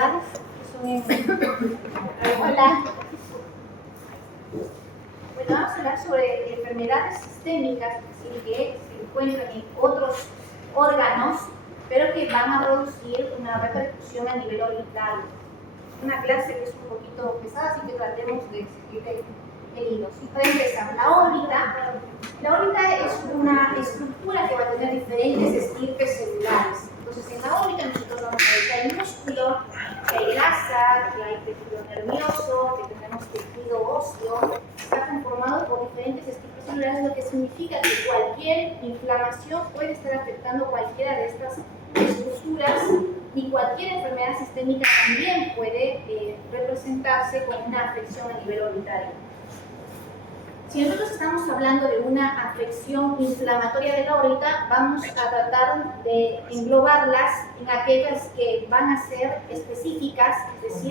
enfermedades que son Hola. Bueno, vamos a hablar sobre enfermedades sistémicas, es decir, que se encuentran en otros órganos, pero que van a producir una repercusión a nivel orbital. Una clase que es un poquito pesada, así que tratemos de seguir el hilo. Si puede empezar, la órbita es una estructura que va a tener diferentes estirpes celulares. Entonces, en la órbita nosotros vamos a ver que hay músculo, que hay grasa, que hay tejido nervioso, que tenemos tejido óseo. Está conformado por diferentes estirpes celulares, lo que significa que cualquier inflamación puede estar afectando cualquiera de estas estructuras, y cualquier enfermedad sistémica también puede representarse con una afección a nivel orbitario. Si nosotros estamos hablando de una afección inflamatoria de la órbita, vamos a tratar de englobarlas en aquellas que van a ser específicas, es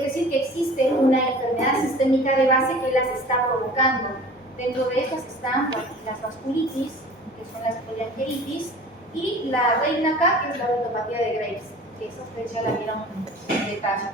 decir, que existe una enfermedad sistémica de base que las está provocando. Dentro de estas están las vasculitis, que son las poliangiitis, y la reina acá, que es la orbitopatía de Graves, que esa ustedes ya la vieron en detalle.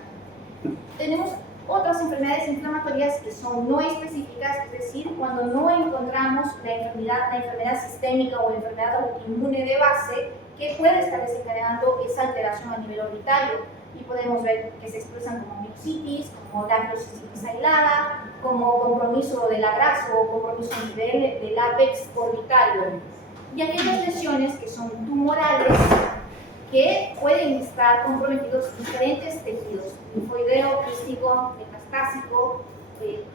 Tenemos otras enfermedades inflamatorias que son no específicas, es decir, cuando no encontramos la enfermedad sistémica o enfermedad autoinmune de base que puede estar desencadenando esa alteración a nivel orbitario. Y podemos ver que se expresan como miositis, como gangliositis aislada, como compromiso de la grasa o compromiso a nivel del ápex orbitario. Y aquellas lesiones que son tumorales, que pueden estar comprometidos diferentes tejidos, linfoideo, quístico, metastásico,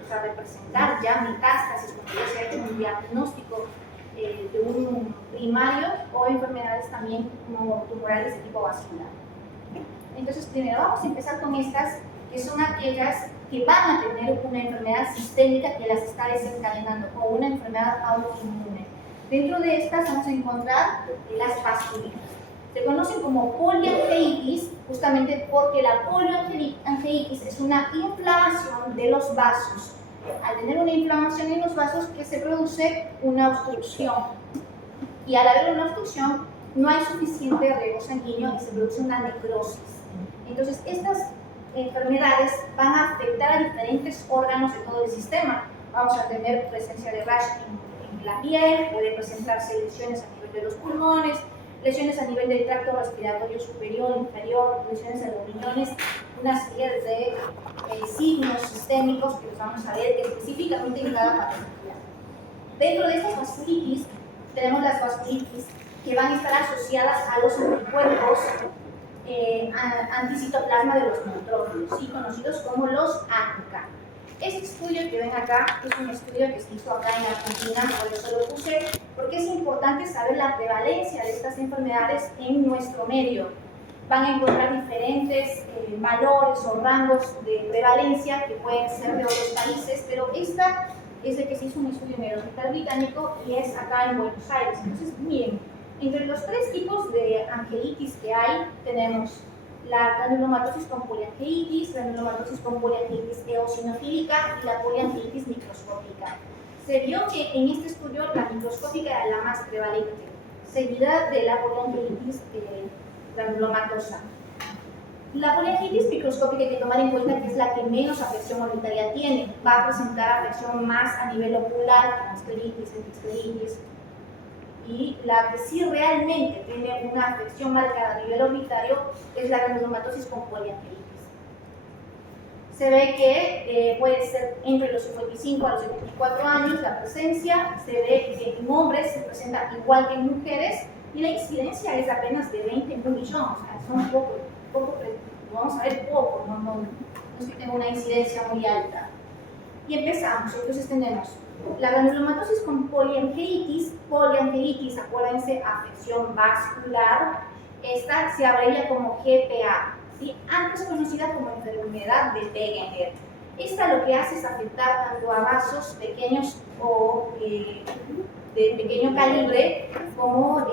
para representar ya metástasis, porque ya se ha hecho un diagnóstico de un primario, o enfermedades también como tumorales de tipo vascular. Entonces, primero vamos a empezar con estas, que son aquellas que van a tener una enfermedad sistémica que las está desencadenando, o una enfermedad autoinmune. Dentro de estas vamos a encontrar las vasculitis. Se conocen como poliangiitis justamente porque la poliangiitis es una inflamación de los vasos. Al tener una inflamación en los vasos, que se produce una obstrucción. Y al haber una obstrucción, no hay suficiente riego sanguíneo y se produce una necrosis. Entonces, estas enfermedades van a afectar a diferentes órganos de todo el sistema. Vamos a tener presencia de rash en la piel, puede presentarse lesiones a nivel de los pulmones, lesiones a nivel del tracto respiratorio superior, inferior, lesiones en los riñones, una serie de signos sistémicos que los vamos a ver específicamente en cada patología. Dentro de estas vasculitis, tenemos las vasculitis que van a estar asociadas a los anticuerpos anticitoplasma de los neutrófilos, ¿sí? Conocidos como los ANCA. Este estudio que ven acá es un estudio que se hizo acá en Argentina, por eso lo puse, porque es importante saber la prevalencia de estas enfermedades en nuestro medio. Van a encontrar diferentes valores o rangos de prevalencia que pueden ser de otros países, pero esta es de que se hizo un estudio en el Hospital Británico y es acá en Buenos Aires. Entonces, miren, entre los tres tipos de angelitis que hay, tenemos la granulomatosis con poliangiitis, granulomatosis con poliangiitis eosinofílica y la poliangiitis microscópica. Se vio que en este estudio la microscópica era la más prevalente, seguida de la poliangiitis granulomatosa. La poliangiitis microscópica hay que tomar en cuenta que es la que menos afección orbitaria tiene. Va a presentar afección más a nivel ocular, como escleritis, episcleritis. Y la que sí realmente tiene una afección marcada a nivel orbitario es la granulomatosis con poliangiitis. Se ve que puede ser entre los 55 a los 74 años la presencia, se ve que en hombres se presenta igual que en mujeres y la incidencia es apenas de 20 en 1 millón, o sea, son poco, vamos a ver poco, no es que tenga una incidencia muy alta. Y empezamos, entonces tenemos la granulomatosis con poliangiitis, acuérdense, afección vascular, esta se abrevia como GPA, ¿sí? Antes conocida como enfermedad de Wegener. Esta lo que hace es afectar tanto a vasos pequeños o de pequeño calibre como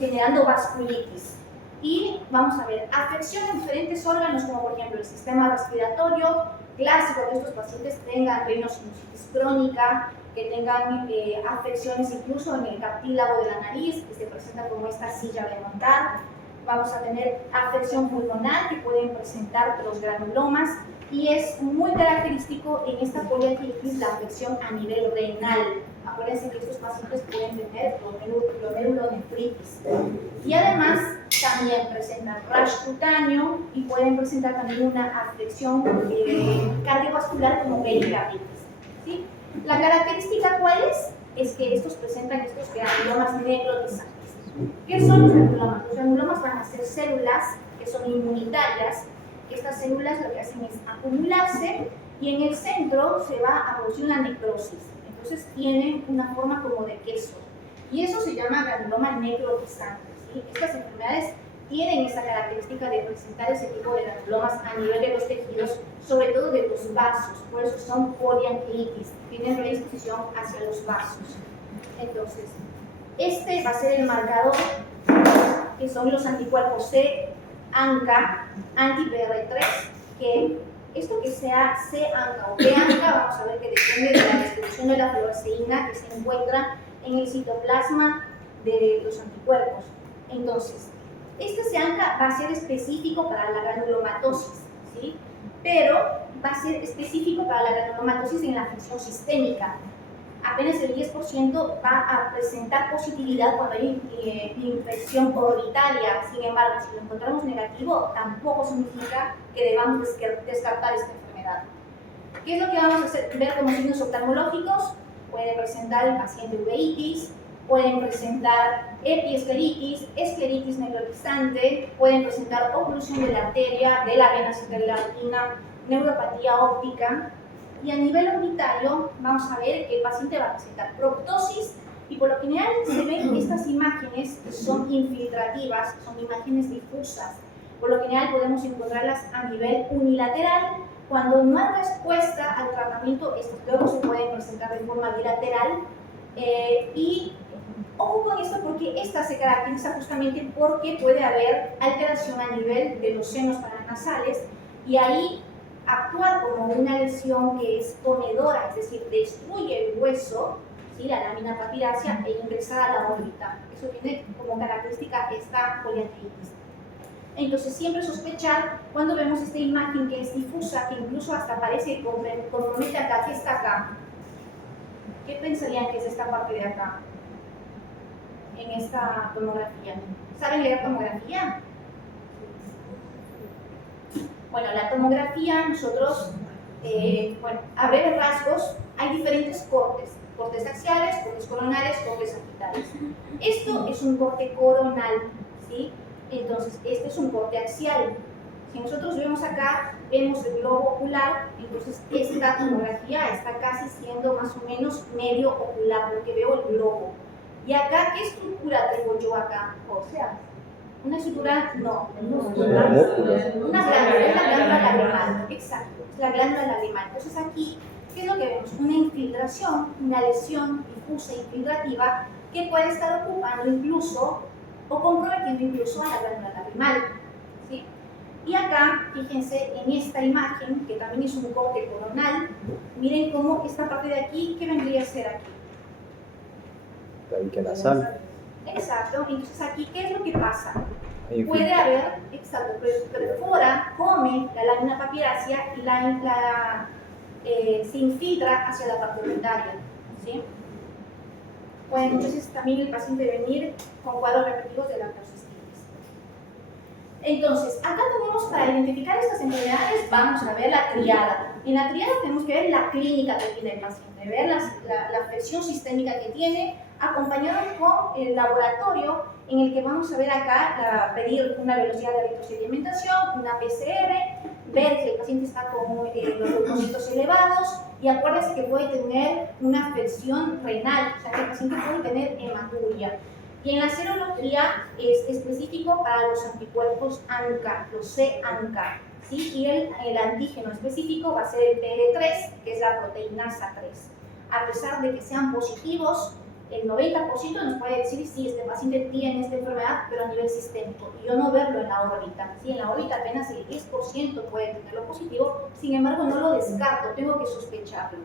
generando vasculitis. Y vamos a ver, afección en diferentes órganos como por ejemplo el sistema respiratorio, clásico que estos pacientes tengan rhinosinusitis crónica, que tengan afecciones incluso en el cartílago de la nariz, que se presenta como esta silla de montar, vamos a tener afección pulmonar que pueden presentar los granulomas, y es muy característico en esta poliarteritis la afección a nivel renal. Acuérdense que estos pacientes pueden tener glomerulonefritis. Y además también presentan rash cutáneo y pueden presentar también una afección cardiovascular como pericarditis. ¿Sí? La característica, ¿cuál es? Es que estos presentan estos granulomas necrotizantes. ¿Qué son los granulomas? Los granulomas van a ser células que son inmunitarias. Estas células lo que hacen es acumularse y en el centro se va a producir una necrosis. Entonces tienen una forma como de queso. Y eso se llama granuloma necrotizante. ¿Sí? Estas enfermedades tienen esa característica de presentar ese tipo de granulomas a nivel de los tejidos, sobre todo de los vasos. Por eso son polianquitis. Tienen predisposición hacia los vasos. Entonces, este va a ser el marcador, que son los anticuerpos C, ANCA, anti-PR3, que esto que sea C-ANCA o P-ANCA, vamos a ver que depende de la distribución de la fluoresceína que se encuentra en el citoplasma de los anticuerpos. Entonces, este C-ANCA va a ser específico para la granulomatosis, ¿sí? Pero va a ser específico para la granulomatosis en la afección sistémica. Apenas el 10% va a presentar positividad cuando hay infección orbitaria. Sin embargo, si lo encontramos negativo, tampoco significa que debamos descartar esta enfermedad. ¿Qué es lo que vamos a hacer? Ver como signos oftalmológicos? Puede presentar el paciente uveitis, pueden presentar epiescleritis, escleritis necrotizante, pueden presentar oclusión de la arteria, de la vena cerebral-latina, neuropatía óptica. Y a nivel orbitario vamos a ver que el paciente va a presentar proptosis, y por lo general se ven estas imágenes que son infiltrativas, son imágenes difusas. Por lo general podemos encontrarlas a nivel unilateral. Cuando no hay respuesta al tratamiento, estos luego se pueden presentar de forma bilateral. Y ojo con esto, porque esta se caracteriza justamente porque puede haber alteración a nivel de los senos paranasales, y ahí actuar como una lesión que es comedora, es decir, destruye el hueso, ¿sí? La lámina papirácea, e ingresar a la órbita. Eso tiene como característica esta poliarteritis. Entonces, siempre sospechar cuando vemos esta imagen que es difusa, que incluso hasta parece compromete acá, que está acá. ¿Qué pensarían que es esta parte de acá? En esta tomografía. ¿Saben leer tomografía? Bueno, la tomografía, nosotros, a breves rasgos, hay diferentes cortes. Cortes axiales, cortes coronales, cortes sagitales. Esto es un corte coronal, ¿sí? Entonces, este es un corte axial. Si nosotros vemos acá, vemos el globo ocular, entonces esta tomografía está casi siendo más o menos medio ocular, porque veo el globo. Y acá, ¿qué estructura tengo yo acá? O sea, una estructura, no, una glándula, es la glándula lagrimal, exacto, es la glándula lagrimal. Entonces aquí, ¿qué es lo que vemos? Una infiltración, una lesión difusa infiltrativa que puede estar ocupando incluso o comprometiendo incluso a la glándula lagrimal, ¿sí? Y acá, fíjense en esta imagen, que también es un corte coronal, miren cómo esta parte de aquí, ¿qué vendría a ser aquí? Ahí que nasal. Exacto, entonces aquí, ¿qué es lo que pasa? Puede haber, exacto, perfora, come la lámina papirácea y se infiltra hacia la parte orbitaria, ¿sí? Puede entonces también el paciente venir con cuadros repetitivos de la procesitis. Entonces, acá tenemos, para identificar estas enfermedades, vamos a ver la triada. En la triada tenemos que ver la clínica que tiene el paciente, ver la afección sistémica que tiene, acompañado con el laboratorio, en el que vamos a ver acá, pedir una velocidad de eritrosedimentación, una PCR, ver que el paciente está con los leucocitos elevados, y acuérdense que puede tener una afección renal, o sea que el paciente puede tener hematuria. Y en la serología es específico para los anticuerpos ANCA, los C-ANCA, ¿sí? Y el antígeno específico va a ser el PR3, que es la proteinasa 3. A pesar de que sean positivos, el 90% nos puede decir si este paciente tiene esta enfermedad, pero a nivel sistémico, y yo no verlo en la órbita. ¿Sí? En la órbita apenas el 10% puede tenerlo positivo, sin embargo no lo descarto, tengo que sospecharlo.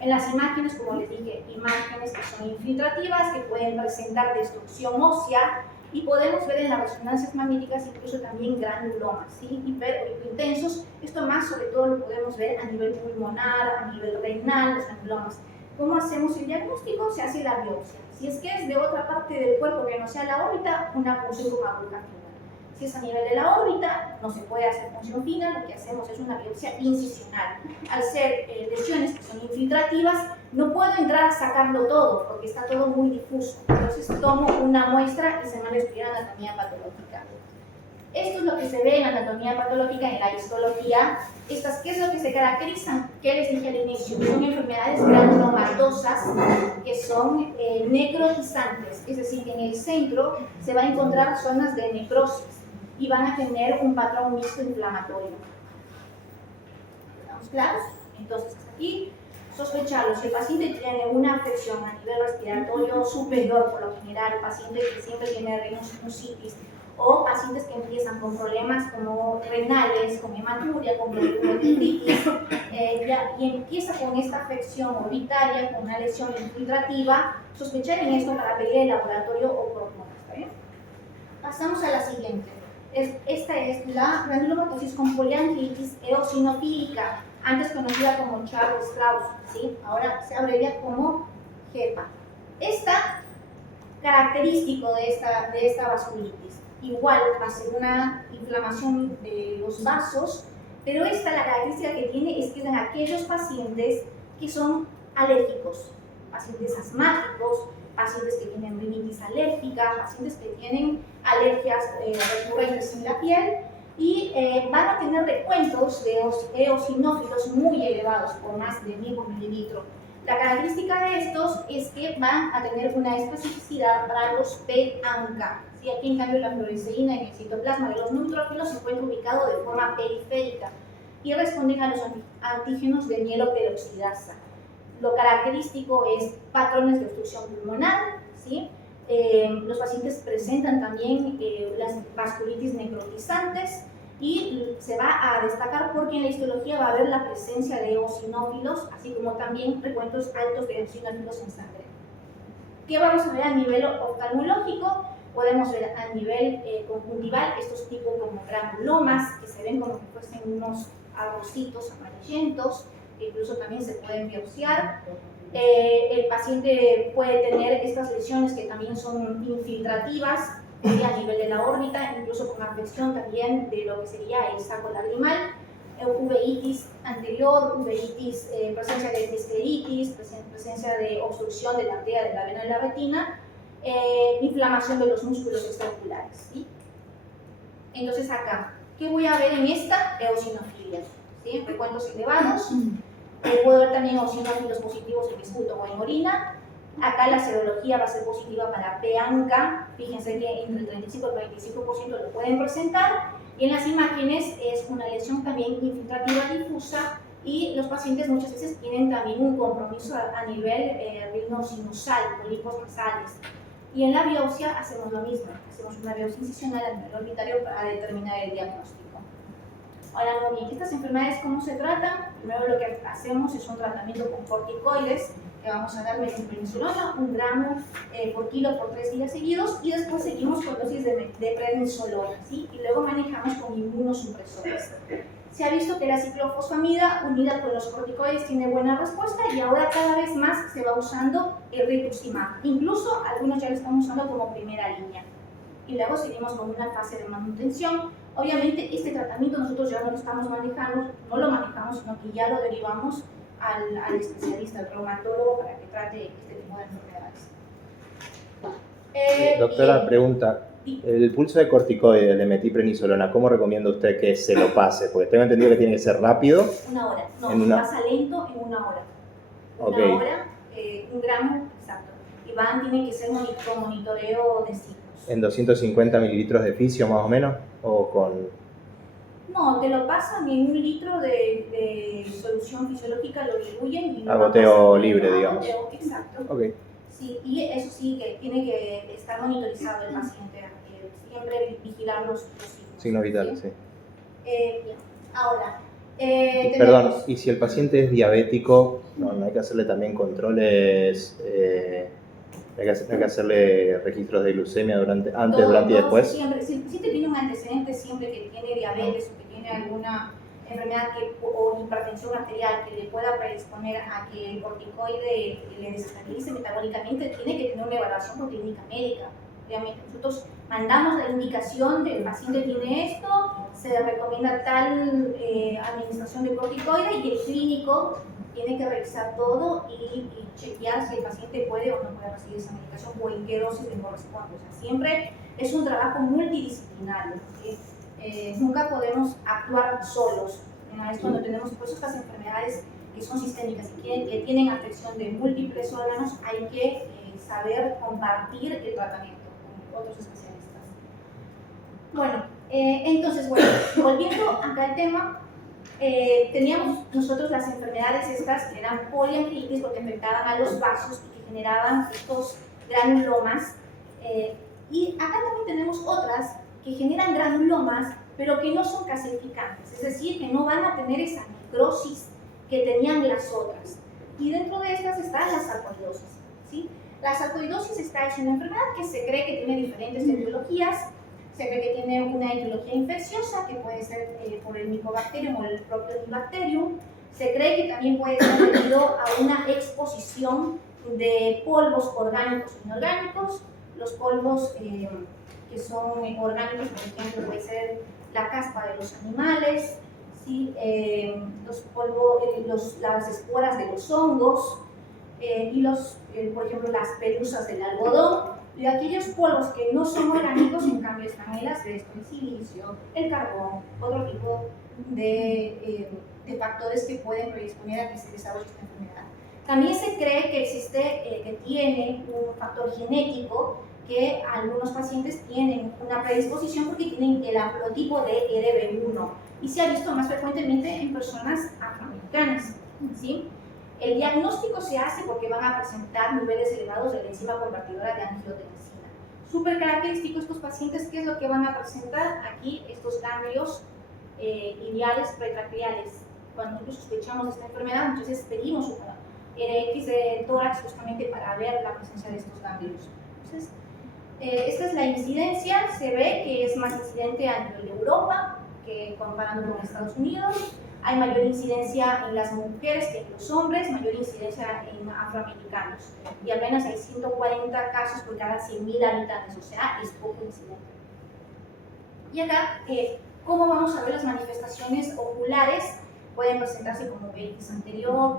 En las imágenes, como les dije, imágenes que son infiltrativas, que pueden presentar destrucción ósea, Y podemos ver en las resonancias magnéticas incluso también granulomas, ¿sí? Hipointensos. Esto más sobre todo lo podemos ver a nivel pulmonar, a nivel renal, los granulomas. ¿Cómo hacemos el diagnóstico? Se hace la biopsia. Si es que es de otra parte del cuerpo que no sea la órbita, una punción con aguja fina. Si es a nivel de la órbita, no se puede hacer punción fina, lo que hacemos es una biopsia incisional. Al ser lesiones que son infiltrativas, no puedo entrar a sacarlo todo, porque está todo muy difuso. Entonces tomo una muestra y se me estudiar anatomía patológica. Esto es lo que se ve en la anatomía patológica, en la histología. Estas, ¿qué es lo que se caracterizan? ¿Qué les dije al inicio? Son enfermedades granulomatosas que son necrotizantes, es decir, que en el centro se va a encontrar zonas de necrosis y van a tener un patrón mixto inflamatorio. ¿Estamos claros? Entonces, aquí sospecharlo. Si el paciente tiene una afección a nivel respiratorio superior, por lo general, paciente que siempre tiene rhinosinusitis, o pacientes que empiezan con problemas como renales, con hematuria, con bronquiolitis, y empieza con esta afección orbitaria, con una lesión infiltrativa, sospechar en esto para pedir el laboratorio o por hormonas. Pasamos a la siguiente. Esta es la granulomatosis con poliangiitis eosinofílica, antes conocida como Charles-Strauss, ¿sí? Ahora se abrevia como GEPA. Esta característico de esta vasculitis, igual va a ser una inflamación de los vasos, pero esta, la característica que tiene es que en aquellos pacientes que son alérgicos, pacientes asmáticos, pacientes que tienen rinitis alérgica, pacientes que tienen alergias recurrentes en la piel, y van a tener recuentos de eosinófilos muy elevados, por más de 1000 mililitros. La característica de estos es que van a tener una especificidad para los P-ANCA. ¿Sí? Aquí, en cambio, la fluoresceína en el citoplasma de los neutrófilos se encuentra ubicado de forma periférica y responden a los antígenos de mieloperoxidasa. Lo característico es patrones de obstrucción pulmonar, ¿sí? Los pacientes presentan también las vasculitis necrotizantes, y se va a destacar porque en la histología va a haber la presencia de eosinófilos, así como también recuentos altos de eosinófilos en sangre. ¿Qué vamos a ver a nivel oftalmológico? Podemos ver a nivel conjuntival estos tipos como granulomas, que se ven como que fuesen unos arrocitos amarillentos, que incluso también se pueden biopsiar. El paciente puede tener estas lesiones que también son infiltrativas, a nivel de la órbita, incluso con afección también de lo que sería el saco lagrimal, uveitis anterior, uveitis, presencia de escleritis, presencia de obstrucción de la arteria de la vena de la retina, inflamación de los músculos extraoculares, ¿sí? Entonces acá, ¿qué voy a ver en esta? Eosinofilia, ¿sí? Recuentos elevados, puedo ver también eosinófilos positivos en esputo o en orina. Acá la serología va a ser positiva para P-ANCA, fíjense que entre el 35 y el 25% lo pueden presentar, y en las imágenes es una lesión también infiltrativa difusa, y los pacientes muchas veces tienen también un compromiso a nivel rinosinusal, pólipos nasales. Y en la biopsia hacemos lo mismo, hacemos una biopsia incisional a nivel orbitario para determinar el diagnóstico. Ahora, muy bien, estas enfermedades, ¿cómo se tratan? Primero lo que hacemos es un tratamiento con corticoides, que vamos a dar metilprednisolona, 1 gramo por kilo por 3 días seguidos, y después seguimos con dosis de prednisolona, ¿sí? Y luego manejamos con inmunosupresores. Se ha visto que la ciclofosfamida unida con los corticoides tiene buena respuesta, y ahora cada vez más se va usando el rituximab. Incluso algunos ya lo están usando como primera línea. Y luego seguimos con una fase de manutención. Obviamente este tratamiento nosotros ya no lo estamos manejando, no lo manejamos, sino que ya lo derivamos al especialista, al reumatólogo, para que trate este tipo de enfermedades. Doctora, pregunta, el pulso de corticoide de metilprednisolona, ¿cómo recomienda usted que se lo pase? Porque tengo entendido que tiene que ser rápido. 1 hora, no, pasa lento en 1 hora. 1 hora, 1 gramo, exacto. Y tiene que ser con monitoreo de ciclos. ¿En 250 mililitros de fisio más o menos? ¿O con...? No, te lo pasan en 1 litro de solución fisiológica, lo diluyen y... A goteo libre, digamos. Exacto. Okay. Sí, y eso sí, que tiene que estar monitorizado el paciente, siempre vigilar los signos vitales, sí. Bien. Ahora, perdón, y si el paciente es diabético, ¿no hay que hacerle también controles Hay que hacerle registros de glucemia antes, Todo, durante y después. Siempre, si te tiene un antecedente siempre que tiene diabetes o que tiene alguna enfermedad o hipertensión arterial que le pueda predisponer a que el corticoide le desestabilice metabólicamente, tiene que tener una evaluación por clínica médica. Obviamente, nosotros mandamos la indicación del paciente tiene esto, se recomienda tal administración de corticoide y el clínico tiene que revisar todo y chequear si el paciente puede o no puede recibir esa medicación o en qué dosis le corresponde. O sea, siempre es un trabajo multidisciplinario. Nunca podemos actuar solos. Es cuando tenemos por eso estas enfermedades que son sistémicas y que tienen afección de múltiples órganos, hay que saber compartir el tratamiento con otros especialistas. Bueno, entonces, volviendo acá al tema, teníamos nosotros las enfermedades estas que eran poliangiitis porque afectaban a los vasos y que generaban estos granulomas, y acá también tenemos otras que generan granulomas pero que no son calcificantes, es decir, que no van a tener esa necrosis que tenían las otras, y dentro de estas está la sarcoidosis, ¿sí? La sarcoidosis es una enfermedad que se cree que tiene diferentes etiologías. Se cree que tiene una etiología infecciosa, que puede ser por el Mycobacterium o el Propionibacterium. Se cree que también puede ser debido a una exposición de polvos orgánicos e inorgánicos. Los polvos que son orgánicos, por ejemplo, puede ser la caspa de los animales, ¿sí? Las esporas de los hongos y por ejemplo, las pelusas del algodón. Y aquellos polvos que no son orgánicos, en cambio, están el asbesto, el silicio, el carbón, otro tipo de factores que pueden predisponer a que se desarrolle esta enfermedad. También se cree que existe, que tiene un factor genético, que algunos pacientes tienen una predisposición porque tienen el haplotipo de ERB1 y se ha visto más frecuentemente en personas afroamericanas, ¿sí? El diagnóstico se hace porque van a presentar niveles elevados de la enzima convertidora de angiotensina. Súper característico estos pacientes, ¿qué es lo que van a presentar? Aquí estos ganglios iliares pretraqueales. Cuando nosotros sospechamos de esta enfermedad, entonces pedimos una RX de tórax justamente para ver la presencia de estos ganglios. Entonces, esta es la incidencia. Se ve que es más incidente a nivel de Europa que comparando con Estados Unidos. Hay mayor incidencia en las mujeres que en los hombres, mayor incidencia en afroamericanos. Y apenas hay 140 casos por cada 100.000 habitantes, o sea, es poco incidente. Y acá, ¿cómo vamos a ver las manifestaciones oculares? Pueden presentarse como uveitis anterior,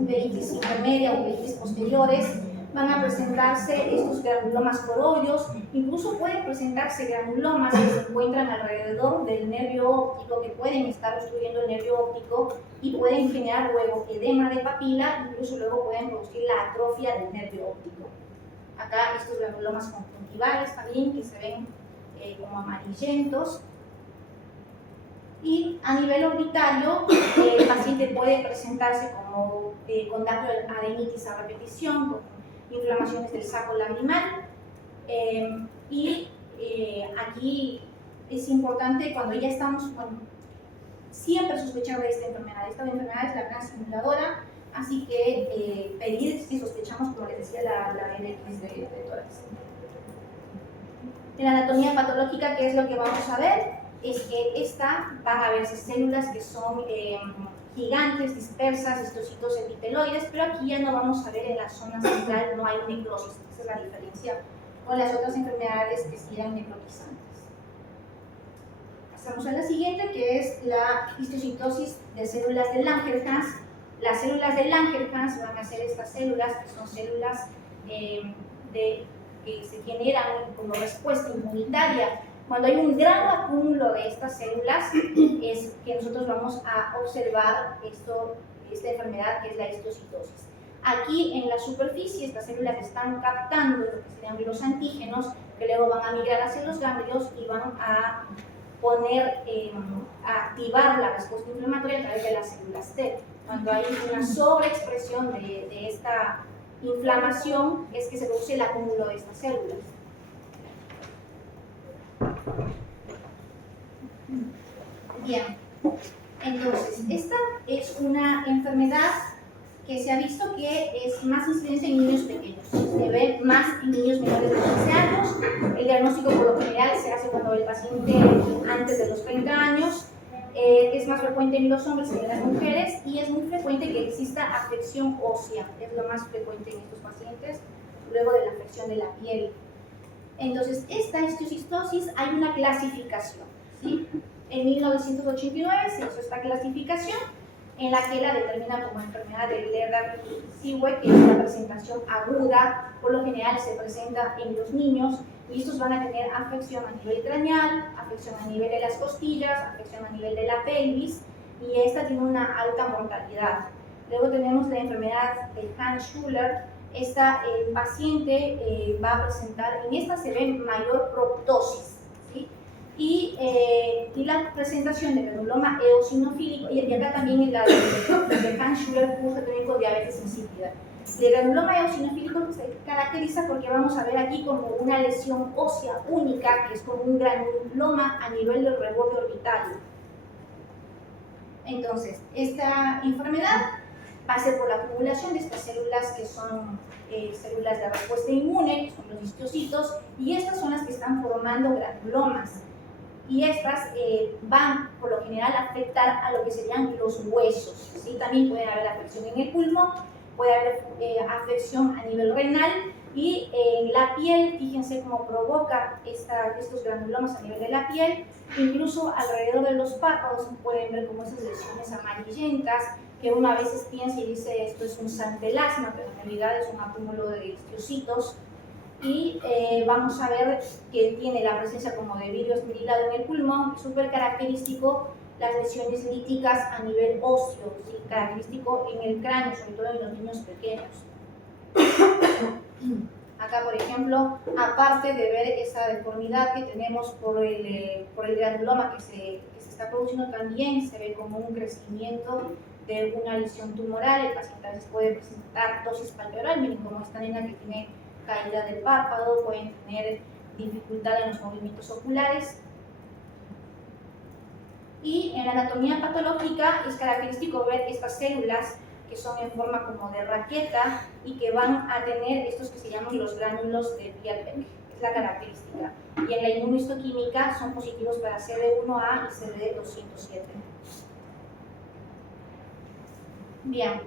uveitis intermedia, uveitis posteriores. Van a presentarse estos granulomas coroideos, incluso pueden presentarse granulomas que se encuentran alrededor del nervio óptico, que pueden estar obstruyendo el nervio óptico y pueden generar luego edema de papila, incluso luego pueden producir la atrofia del nervio óptico. Acá estos granulomas conjuntivales también, que se ven como amarillentos. Y a nivel orbitario, el paciente puede presentarse como con adenitis a repetición, con inflamaciones del saco lagrimal, aquí es importante cuando ya estamos siempre sospechando de esta enfermedad. Esta enfermedad es la gran simuladora, así que pedir si sospechamos, como les decía, la RX de tórax. En la anatomía patológica, ¿qué es lo que vamos a ver? Es que van a verse células que son gigantes, dispersas, histocitos epiteloides, pero aquí ya no vamos a ver en la zona central, no hay necrosis. Esa es la diferencia con las otras enfermedades que sí eran necrotizantes. Pasamos a la siguiente, que es la histocitosis de células de Langerhans. Las células de Langerhans van a ser estas células que son células que se generan como respuesta inmunitaria. Cuando hay un gran acúmulo de estas células, es que nosotros vamos a observar esta enfermedad, que es la histocitosis. Aquí en la superficie, estas células están captando lo que serían los antígenos, que luego van a migrar hacia los ganglios y van a a activar la respuesta inflamatoria a través de las células T. Cuando hay una sobreexpresión de esta inflamación, es que se produce el acúmulo de estas células. Bien, entonces, esta es una enfermedad que se ha visto que es más incidente en niños pequeños, se ve más en niños menores de 15 años. El diagnóstico por lo general se hace cuando el paciente antes de los 30 años, es más frecuente en los hombres que en las mujeres, y es muy frecuente que exista afección ósea, es lo más frecuente en estos pacientes, luego de la afección de la piel. Entonces, esta histiocytosis hay una clasificación, ¿sí? En 1989 se hizo esta clasificación en la que la determina como enfermedad de Lerner-Ziegler, que es una presentación aguda, por lo general se presenta en los niños, y estos van a tener afección a nivel craneal, afección a nivel de las costillas, afección a nivel de la pelvis, y esta tiene una alta mortalidad. Luego tenemos la enfermedad de Hantzschuler. El paciente va a presentar, en esta se ve mayor proptosis, ¿sí? Y la presentación de granuloma eosinofílico, y acá también en la de Hantzschuler cursa también con diabetes insípida. El granuloma eosinofílico se caracteriza porque vamos a ver aquí como una lesión ósea única, que es como un granuloma a nivel del reborde orbital. Entonces, esta enfermedad va a ser por la acumulación de estas células que son células de respuesta inmune, que son los histocitos, y estas son las que están formando granulomas. Y estas van, por lo general, a afectar a lo que serían los huesos, ¿sí? También puede haber afección en el pulmón, puede haber afección a nivel renal, y en la piel, fíjense cómo provoca estos granulomas a nivel de la piel. Incluso alrededor de los párpados pueden ver como esas lesiones amarillentas, que uno a veces piensa y dice esto es un santelasma, pero en realidad es un acúmulo de histocitos. Y vamos a ver que tiene la presencia como de vidrio esmerilado en el pulmón, súper característico las lesiones líticas a nivel óseo, ¿sí? Característico en el cráneo, sobre todo en los niños pequeños. Acá, por ejemplo, aparte de ver esa deformidad que tenemos por el granuloma que se está produciendo, también se ve como un crecimiento de una lesión tumoral. El paciente a veces puede presentar ptosis palpebral, miren como esta nena que tiene caída del párpado, pueden tener dificultad en los movimientos oculares. Y en la anatomía patológica es característico ver estas células que son en forma como de raqueta y que van a tener estos que se llaman los gránulos de Pierbeck, es la característica. Y en la inmunohistoquímica son positivos para CD1A y CD207. Bien,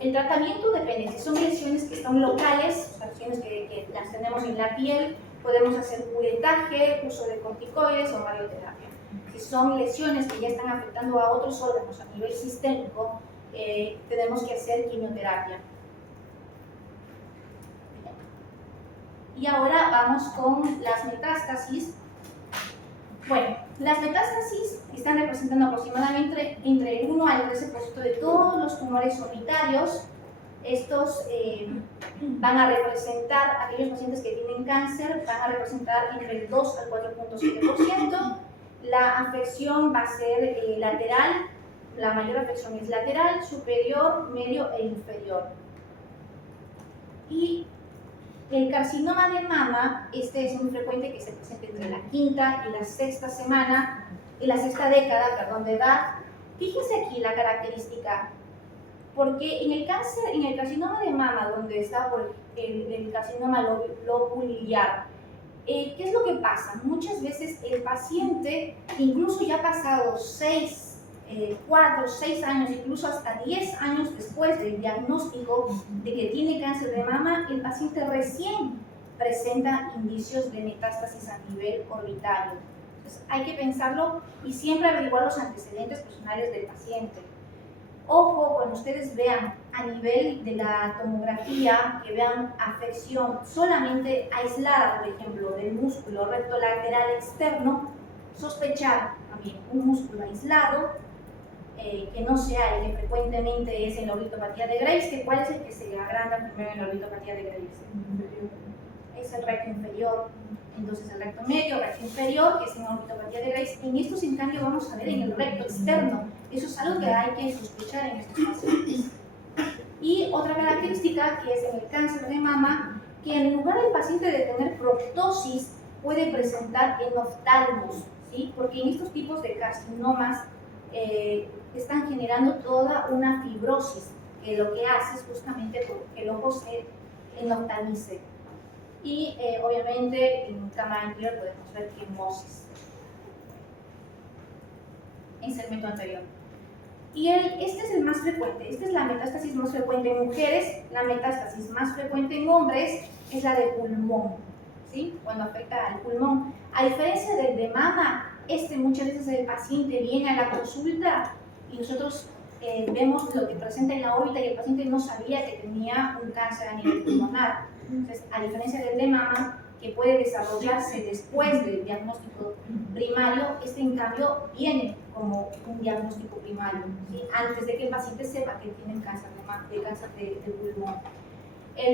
el tratamiento depende. Si son lesiones que son locales, o sea, lesiones que las tenemos en la piel, podemos hacer curetaje, uso de corticoides o radioterapia. Si son lesiones que ya están afectando a otros órganos a nivel sistémico, tenemos que hacer quimioterapia. Y ahora vamos con las metástasis. Bueno, las metástasis están representando aproximadamente entre el 1 al 13% de todos los tumores orbitarios. Estos van a representar, aquellos pacientes que tienen cáncer, van a representar entre el 2 al 4.7%. La afección va a ser lateral. La mayor afección es lateral, superior, medio e inferior. Y el carcinoma de mama, este es muy frecuente que se presente entre la quinta y la sexta semana, y la sexta década, perdón, de edad. Fíjense aquí la característica, porque en el cáncer, en el carcinoma de mama, donde está por el carcinoma lobular, ¿qué es lo que pasa? Muchas veces el paciente, incluso ya pasados 4, 6 años, incluso hasta 10 años después del diagnóstico de que tiene cáncer de mama, el paciente recién presenta indicios de metástasis a nivel orbitario. Entonces hay que pensarlo y siempre averiguar los antecedentes personales del paciente. Ojo, cuando ustedes vean a nivel de la tomografía, que vean afección solamente aislada, por ejemplo, del músculo rectolateral externo, sospechar también un músculo aislado, que no sea el que frecuentemente es en la orbitopatía de Graves, que ¿cuál es el que se agranda primero en la orbitopatía de Graves? Es el recto inferior. Entonces el recto medio, recto inferior, que es en la orbitopatía de Graves. En estos, en cambio, vamos a ver en el recto externo. Eso es algo que hay que sospechar en estos pacientes. Y otra característica que es en el cáncer de mama, que en lugar del paciente de tener proptosis, puede presentar enoftalmos, ¿sí? Porque en estos tipos de carcinomas están generando toda una fibrosis, que que lo que hace es justamente que el ojo se enoctalice. Y obviamente en cámara anterior podemos ver quimosis. En segmento anterior. Y este es el más frecuente, esta es la metástasis más frecuente en mujeres, la metástasis más frecuente en hombres es la de pulmón, ¿sí? Cuando afecta al pulmón. A diferencia del de mama, muchas veces el paciente viene a la consulta y nosotros vemos lo que presenta en la órbita y el paciente no sabía que tenía un cáncer a nivel pulmonar. Entonces, a diferencia del de mama, que puede desarrollarse después del diagnóstico primario, en cambio viene como un diagnóstico primario, ¿sí? Antes de que el paciente sepa que tiene cáncer de pulmón.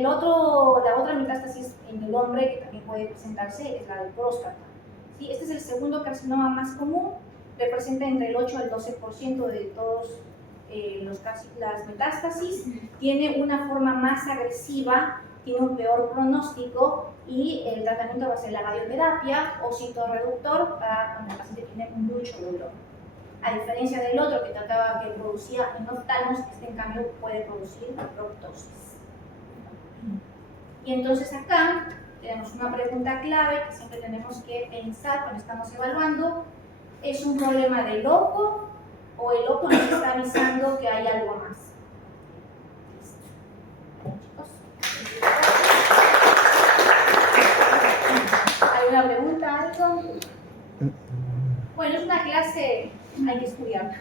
La otra metástasis en el hombre que también puede presentarse es la de próstata, ¿sí? Este es el segundo carcinoma más común, representa entre el 8 al 12% de todos las metástasis, tiene una forma más agresiva, tiene un peor pronóstico y el tratamiento va a ser la radioterapia o citorreductor para cuando el paciente tiene mucho dolor. A diferencia del otro que producía en oftalmos, en cambio puede producir proptosis. Y entonces acá tenemos una pregunta clave que siempre tenemos que pensar cuando estamos evaluando: ¿es un problema del ojo o el ojo nos está avisando que hay algo más? ¿Alguna pregunta? ¿Algo? Bueno, es una clase, hay que estudiar.